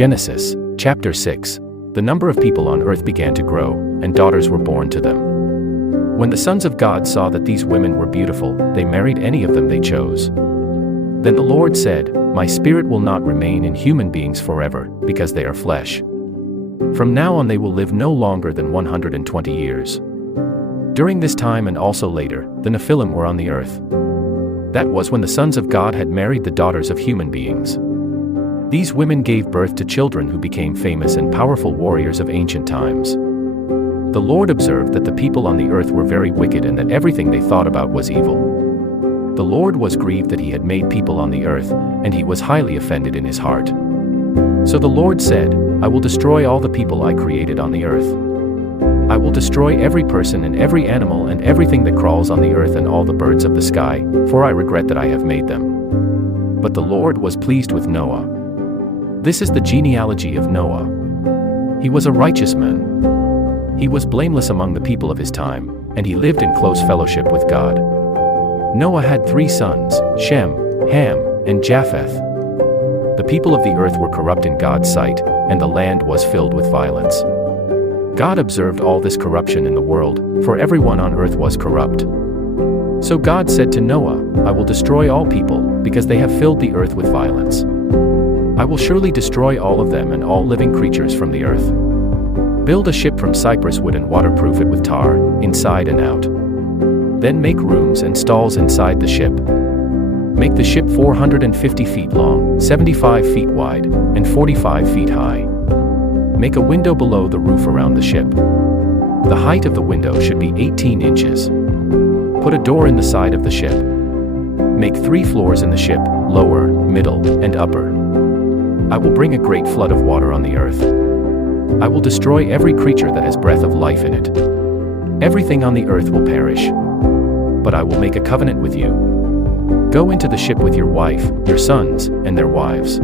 Genesis, Chapter 6. The number of people on earth began to grow, and daughters were born to them. When the sons of God saw that these women were beautiful, they married any of them they chose. Then the Lord said, "My spirit will not remain in human beings forever, because they are flesh. From now on they will live no longer than 120 years. During this time and also later, the Nephilim were on the earth. That was when the sons of God had married the daughters of human beings. These women gave birth to children who became famous and powerful warriors of ancient times. The Lord observed that the people on the earth were very wicked and that everything they thought about was evil. The Lord was grieved that he had made people on the earth, and he was highly offended in his heart. So the Lord said, I will destroy all the people I created on the earth. I will destroy every person and every animal and everything that crawls on the earth and all the birds of the sky, for I regret that I have made them. But the Lord was pleased with Noah. This is the genealogy of Noah. He was a righteous man. He was blameless among the people of his time, and he lived in close fellowship with God. Noah had 3 sons, Shem, Ham, and Japheth. The people of the earth were corrupt in God's sight, and the land was filled with violence. God observed all this corruption in the world, for everyone on earth was corrupt. So God said to Noah, I will destroy all people, because they have filled the earth with violence. I will surely destroy all of them and all living creatures from the earth. Build a ship from cypress wood and waterproof it with tar, inside and out. Then make rooms and stalls inside the ship. Make the ship 450 feet long, 75 feet wide, and 45 feet high. Make a window below the roof around the ship. The height of the window should be 18 inches. Put a door in the side of the ship. Make 3 floors in the ship, lower, middle, and upper. I will bring a great flood of water on the earth. I will destroy every creature that has breath of life in it. Everything on the earth will perish. But I will make a covenant with you. Go into the ship with your wife, your sons, and their wives.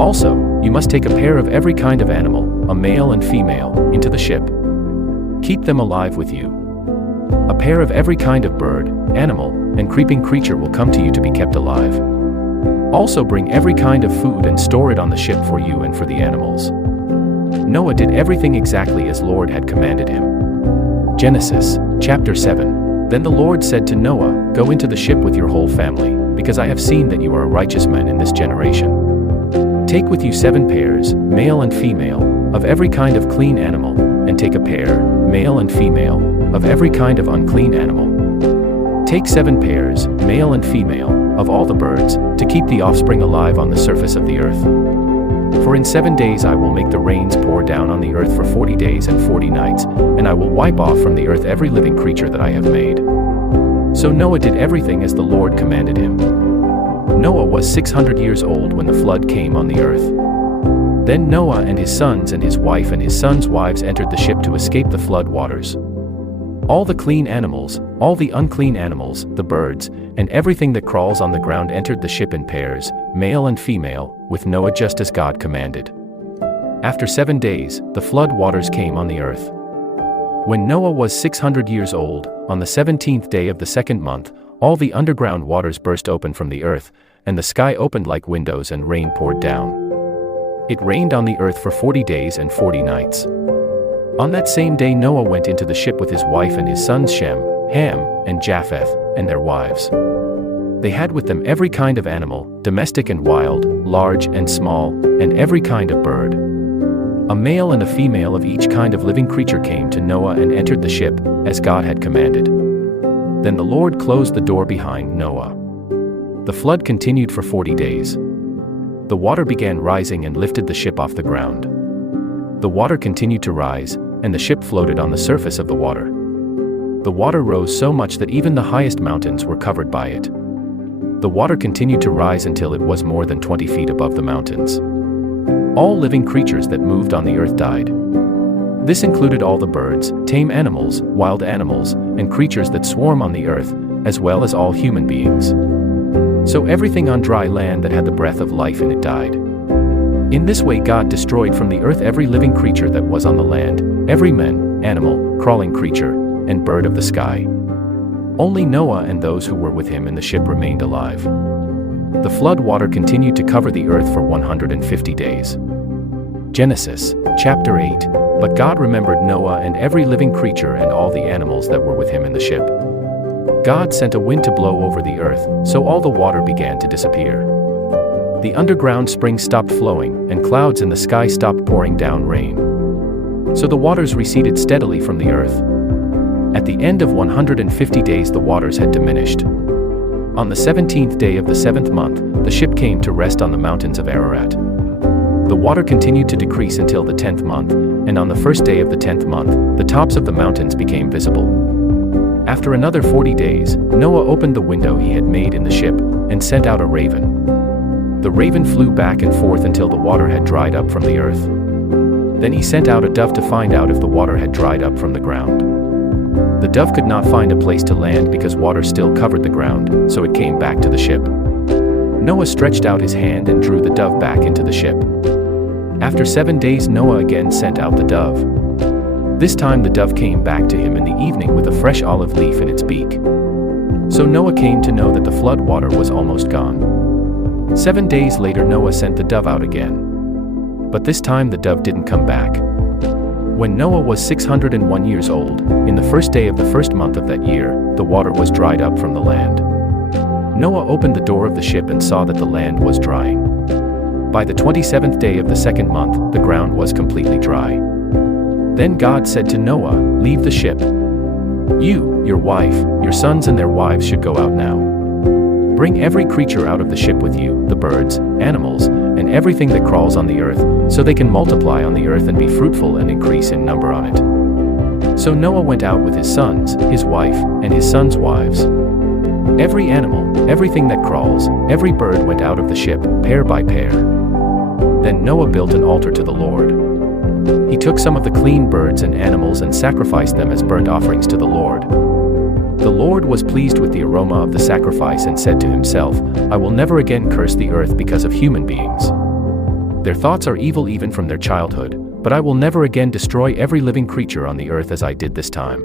Also, you must take a pair of every kind of animal, a male and female, into the ship. Keep them alive with you. A pair of every kind of bird, animal, and creeping creature will come to you to be kept alive. Also bring every kind of food and store it on the ship for you and for the animals. Noah did everything exactly as Lord had commanded him. Genesis, Chapter 7. Then the Lord said to Noah, Go into the ship with your whole family, because I have seen that you are a righteous man in this generation. Take with you 7 pairs, male and female, of every kind of clean animal, and take a pair, male and female, of every kind of unclean animal. Take 7 pairs, male and female, of all the birds, to keep the offspring alive on the surface of the earth. For in 7 days I will make the rains pour down on the earth for 40 days and 40 nights, and I will wipe off from the earth every living creature that I have made. So Noah did everything as the Lord commanded him. Noah was 600 years old when the flood came on the earth. Then Noah and his sons and his wife and his sons' wives entered the ship to escape the flood waters. All the clean animals, all the unclean animals, the birds, and everything that crawls on the ground entered the ship in pairs, male and female, with Noah just as God commanded. After 7 days, the flood waters came on the earth. When Noah was 600 years old, on the 17th day of the 2nd month, all the underground waters burst open from the earth, and the sky opened like windows and rain poured down. It rained on the earth for 40 days and 40 nights. On that same day Noah went into the ship with his wife and his sons Shem, Ham, and Japheth, and their wives. They had with them every kind of animal, domestic and wild, large and small, and every kind of bird. A male and a female of each kind of living creature came to Noah and entered the ship, as God had commanded. Then the Lord closed the door behind Noah. The flood continued for 40 days. The water began rising and lifted the ship off the ground. The water continued to rise, and the ship floated on the surface of the water. The water rose so much that even the highest mountains were covered by it. The water continued to rise until it was more than 20 feet above the mountains. All living creatures that moved on the earth died. This included all the birds, tame animals, wild animals, and creatures that swarm on the earth, as well as all human beings. So everything on dry land that had the breath of life in it died. In this way God destroyed from the earth every living creature that was on the land, every man, animal, crawling creature, and bird of the sky. Only Noah and those who were with him in the ship remained alive. The flood water continued to cover the earth for 150 days. Genesis, chapter 8. But God remembered Noah and every living creature and all the animals that were with him in the ship. God sent a wind to blow over the earth, so all the water began to disappear. The underground springs stopped flowing, and clouds in the sky stopped pouring down rain. So the waters receded steadily from the earth. At the end of 150 days the waters had diminished. On the 17th day of the 7th month, the ship came to rest on the mountains of Ararat. The water continued to decrease until the 10th month, and on the first day of the 10th month, the tops of the mountains became visible. After another 40 days, Noah opened the window he had made in the ship, and sent out a raven. The raven flew back and forth until the water had dried up from the earth. Then he sent out a dove to find out if the water had dried up from the ground. The dove could not find a place to land because water still covered the ground, so it came back to the ship. Noah stretched out his hand and drew the dove back into the ship. After 7 days Noah again sent out the dove. This time the dove came back to him in the evening with a fresh olive leaf in its beak. So Noah came to know that the flood water was almost gone. 7 days later Noah sent the dove out again. But this time the dove didn't come back. When Noah was 601 years old, in the first day of the first month of that year, the water was dried up from the land. Noah opened the door of the ship and saw that the land was drying. By the 27th day of the second month, the ground was completely dry. Then God said to Noah, "Leave the ship. You, your wife, your sons and their wives should go out now. Bring every creature out of the ship with you, the birds, animals, and everything that crawls on the earth, so they can multiply on the earth and be fruitful and increase in number on it." So Noah went out with his sons, his wife, and his sons' wives. Every animal, everything that crawls, every bird went out of the ship, pair by pair. Then Noah built an altar to the Lord. He took some of the clean birds and animals and sacrificed them as burnt offerings to the Lord. The Lord was pleased with the aroma of the sacrifice and said to himself, "I will never again curse the earth because of human beings. Their thoughts are evil even from their childhood, but I will never again destroy every living creature on the earth as I did this time.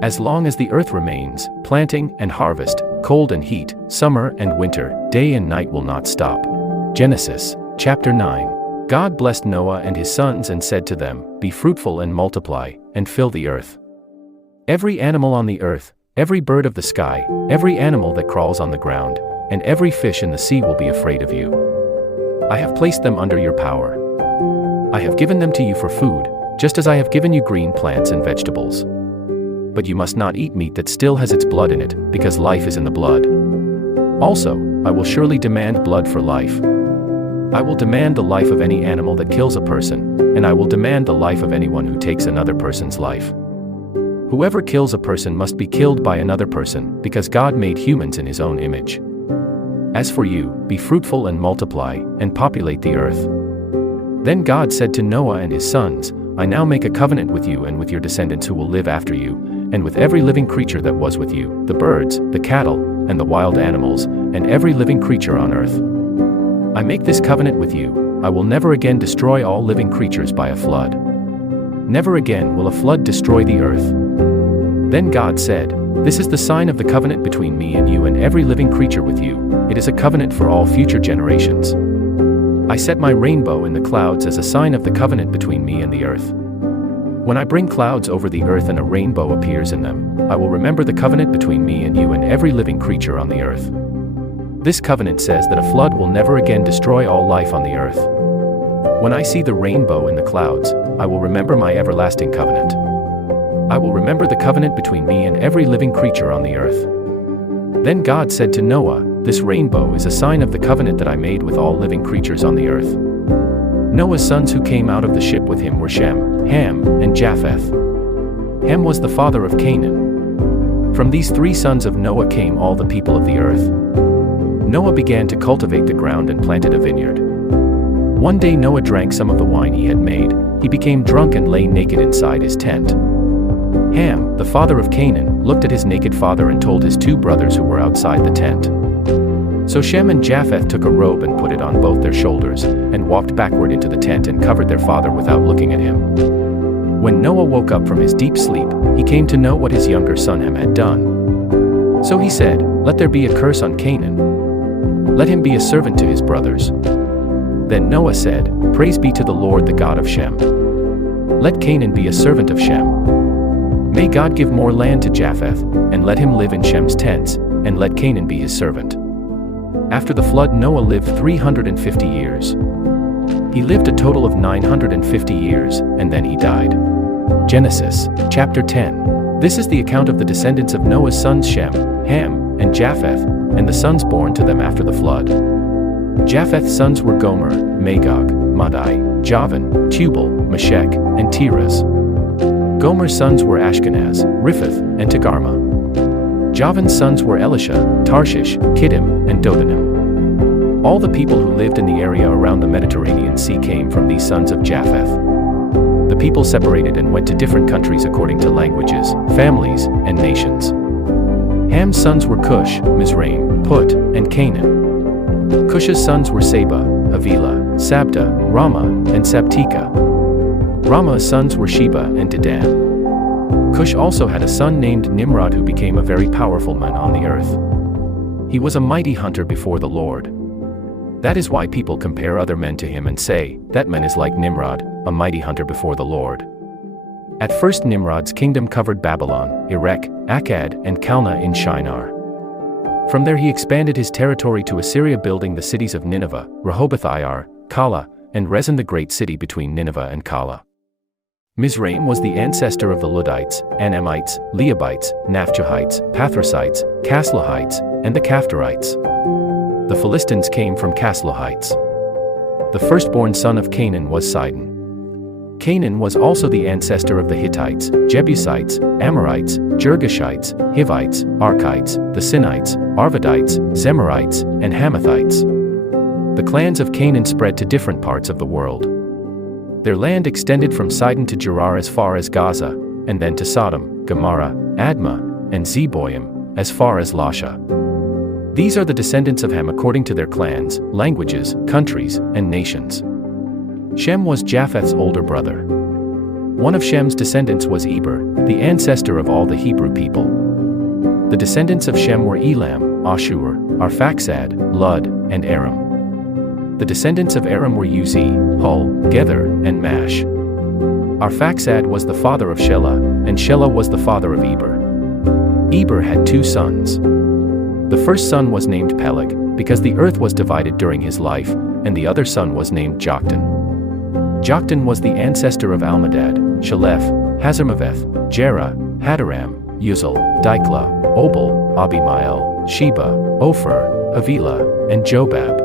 As long as the earth remains, planting and harvest, cold and heat, summer and winter, day and night will not stop." Genesis, chapter 9. God blessed Noah and his sons and said to them, "Be fruitful and multiply, and fill the earth. Every animal on the earth, every bird of the sky, every animal that crawls on the ground, and every fish in the sea will be afraid of you. I have placed them under your power. I have given them to you for food, just as I have given you green plants and vegetables. But you must not eat meat that still has its blood in it, because life is in the blood. Also, I will surely demand blood for life. I will demand the life of any animal that kills a person, and I will demand the life of anyone who takes another person's life. Whoever kills a person must be killed by another person, because God made humans in his own image. As for you, be fruitful and multiply, and populate the earth." Then God said to Noah and his sons, "I now make a covenant with you and with your descendants who will live after you, and with every living creature that was with you, the birds, the cattle, and the wild animals, and every living creature on earth. I make this covenant with you, I will never again destroy all living creatures by a flood. Never again will a flood destroy the earth." Then God said, "This is the sign of the covenant between me and you and every living creature with you. It is a covenant for all future generations. I set my rainbow in the clouds as a sign of the covenant between me and the earth. When I bring clouds over the earth and a rainbow appears in them, I will remember the covenant between me and you and every living creature on the earth. This covenant says that a flood will never again destroy all life on the earth. When I see the rainbow in the clouds, I will remember my everlasting covenant. I will remember the covenant between me and every living creature on the earth." Then God said to Noah, "This rainbow is a sign of the covenant that I made with all living creatures on the earth." Noah's sons who came out of the ship with him were Shem, Ham, and Japheth. Ham was the father of Canaan. From these three sons of Noah came all the people of the earth. Noah began to cultivate the ground and planted a vineyard. One day Noah drank some of the wine he had made. He became drunk and lay naked inside his tent. Ham, the father of Canaan, looked at his naked father and told his two brothers who were outside the tent. So Shem and Japheth took a robe and put it on both their shoulders, and walked backward into the tent and covered their father without looking at him. When Noah woke up from his deep sleep, he came to know what his younger son Ham had done. So he said, "Let there be a curse on Canaan. Let him be a servant to his brothers." Then Noah said, "Praise be to the Lord, the God of Shem. Let Canaan be a servant of Shem. May God give more land to Japheth, and let him live in Shem's tents, and let Canaan be his servant." After the flood, Noah lived 350 years. He lived a total of 950 years, and then he died. Genesis, chapter 10. This is the account of the descendants of Noah's sons Shem, Ham, and Japheth, and the sons born to them after the flood. Japheth's sons were Gomer, Magog, Madai, Javan, Tubal, Meshech, and Tiras. Gomer's sons were Ashkenaz, Riphath, and Togarmah. Javan's sons were Elisha, Tarshish, Kittim, and Dodanim. All the people who lived in the area around the Mediterranean Sea came from these sons of Japheth. The people separated and went to different countries according to languages, families, and nations. Ham's sons were Cush, Mizraim, Put, and Canaan. Cush's sons were Seba, Havilah, Sabta, Rama, and Sabteka. Rama's sons were Sheba and Dedan. Cush also had a son named Nimrod who became a very powerful man on the earth. He was a mighty hunter before the Lord. That is why people compare other men to him and say, "That man is like Nimrod, a mighty hunter before the Lord." At first Nimrod's kingdom covered Babylon, Erech, Akkad, and Calneh in Shinar. From there he expanded his territory to Assyria, building the cities of Nineveh, Rehoboth-ir, Calah, and Rezin, the great city between Nineveh and Calah. Mizraim was the ancestor of the Ludites, Anamites, Leabites, Naphtuhites, Pathrusites, Casluhites, and the Caphtorites. The Philistines came from Casluhites. The firstborn son of Canaan was Sidon. Canaan was also the ancestor of the Hittites, Jebusites, Amorites, Girgashites, Hivites, Archites, the Sinites, Arvadites, Zemarites, and Hamathites. The clans of Canaan spread to different parts of the world. Their land extended from Sidon to Gerar as far as Gaza, and then to Sodom, Gomorrah, Admah, and Zeboim, as far as Lasha. These are the descendants of Ham according to their clans, languages, countries, and nations. Shem was Japheth's older brother. One of Shem's descendants was Eber, the ancestor of all the Hebrew people. The descendants of Shem were Elam, Ashur, Arphaxad, Lud, and Aram. The descendants of Aram were Uzi, Hul, Gether, and Mash. Arphaxad was the father of Shelah, and Shelah was the father of Eber. Eber had two sons. The first son was named Peleg, because the earth was divided during his life, and the other son was named Joktan. Joktan was the ancestor of Almodad, Shalef, Hazarmaveth, Jerah, Hadaram, Uzal, Diklah, Obal, Abimael, Sheba, Ophir, Havilah, and Jobab.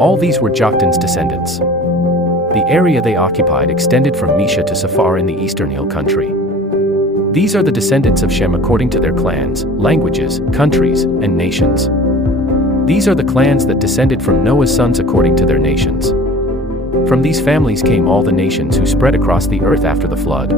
All these were Joktan's descendants. The area they occupied extended from Mesha to Sephar in the eastern hill country. These are the descendants of Shem according to their clans, languages, countries, and nations. These are the clans that descended from Noah's sons according to their nations. From these families came all the nations who spread across the earth after the flood.